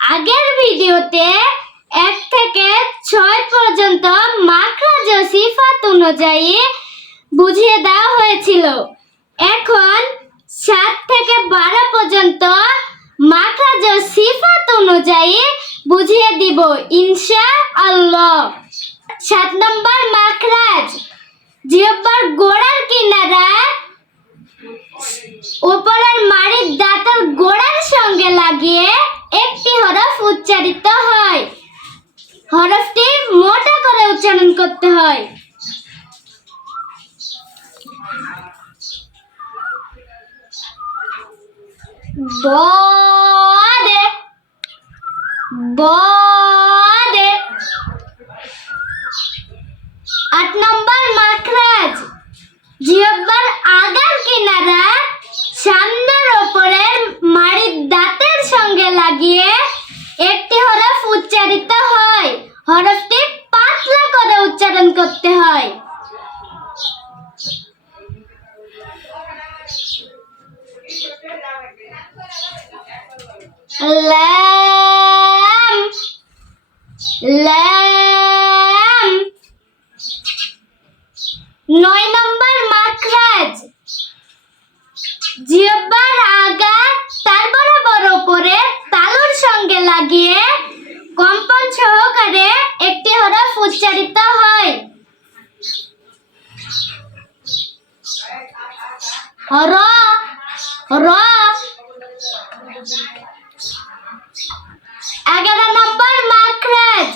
আগের ভিডিওতে এক থেকে ছয় পর্যন্ত মাখরাজ ও সিফাত অনুযায়ী বুঝিয়ে দেওয়া হয়েছিল। এখন সাত থেকে বারো পর্যন্ত মাখরাজ ও সিফাত অনুযায়ী বুঝিয়ে দিব ইনশা আল্লাহ সাত নম্বর মাখরাজ, জিহ্বার গোড়ার কিনারা ওপরের মাড়ির দাঁতের গোড়ার সঙ্গে লাগিয়ে Bode. Bode. লাম লাম নয় নম্বর মাখরাজ। জিহ্বার আগা তার বরাবর ওপরে তালুর সঙ্গে লাগিয়ে কম্পন সহকারে একটি হরফ উচ্চারিত হয়। র এগারো নম্বর মাখরাজ।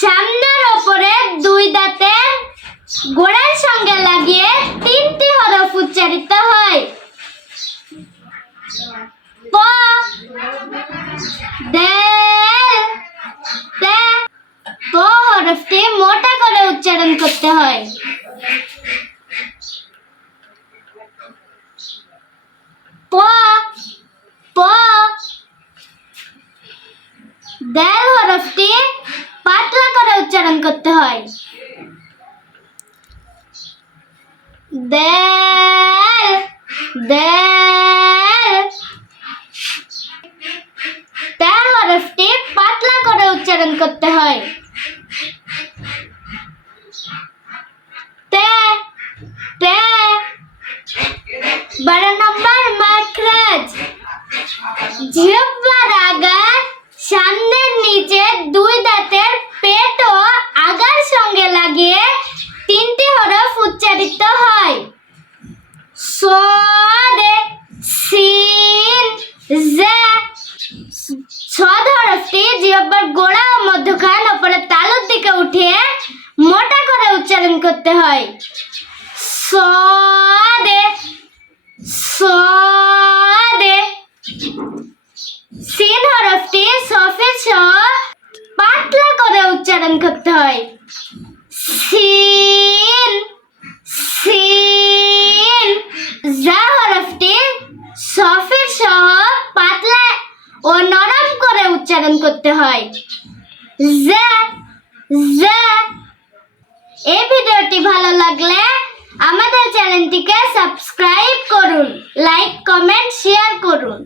সামনের ওপরে দুই দাঁতের গোড়ার সঙ্গে লাগিয়ে তিনটি হরফ উচ্চারিত হয়। প দেল তে হরফটি মোটা করে উচ্চারণ করতে হয় প প দেল হরফটি পাতলা উচ্চারণ করতে হয়। দেল দেল। তে হরফটি পাতলা করে উচ্চারণ করতে হয়। তে তে। বারো নম্বর মাখরাজ জিহ্বার আগা সামনের নিচে দুই দাঁতের পেট ও আগার সঙ্গে লাগিয়ে তিনটি হরফ উচ্চারিত হয়। সদে, সিন, জে। ছদ হরফটি জিহ্বার গোড়া ও মধ্যখান ওপরে তালুর দিকে উঠিয়ে মোটা করে উচ্চারণ করতে হয়। সদে সদে। সিন হরফটি সহ পাতলা করে উচ্চারণ করতে হয়। সিন সিন। যা হরফটি সফের সহ পাতলা ও নরম করে উচ্চারণ করতে হয়। যা যা এই ভিডিওটি ভালো লাগলে আমাদের চ্যানেলটিকে সাবস্ক্রাইব করুন, লাইক, কমেন্ট, শেয়ার করুন।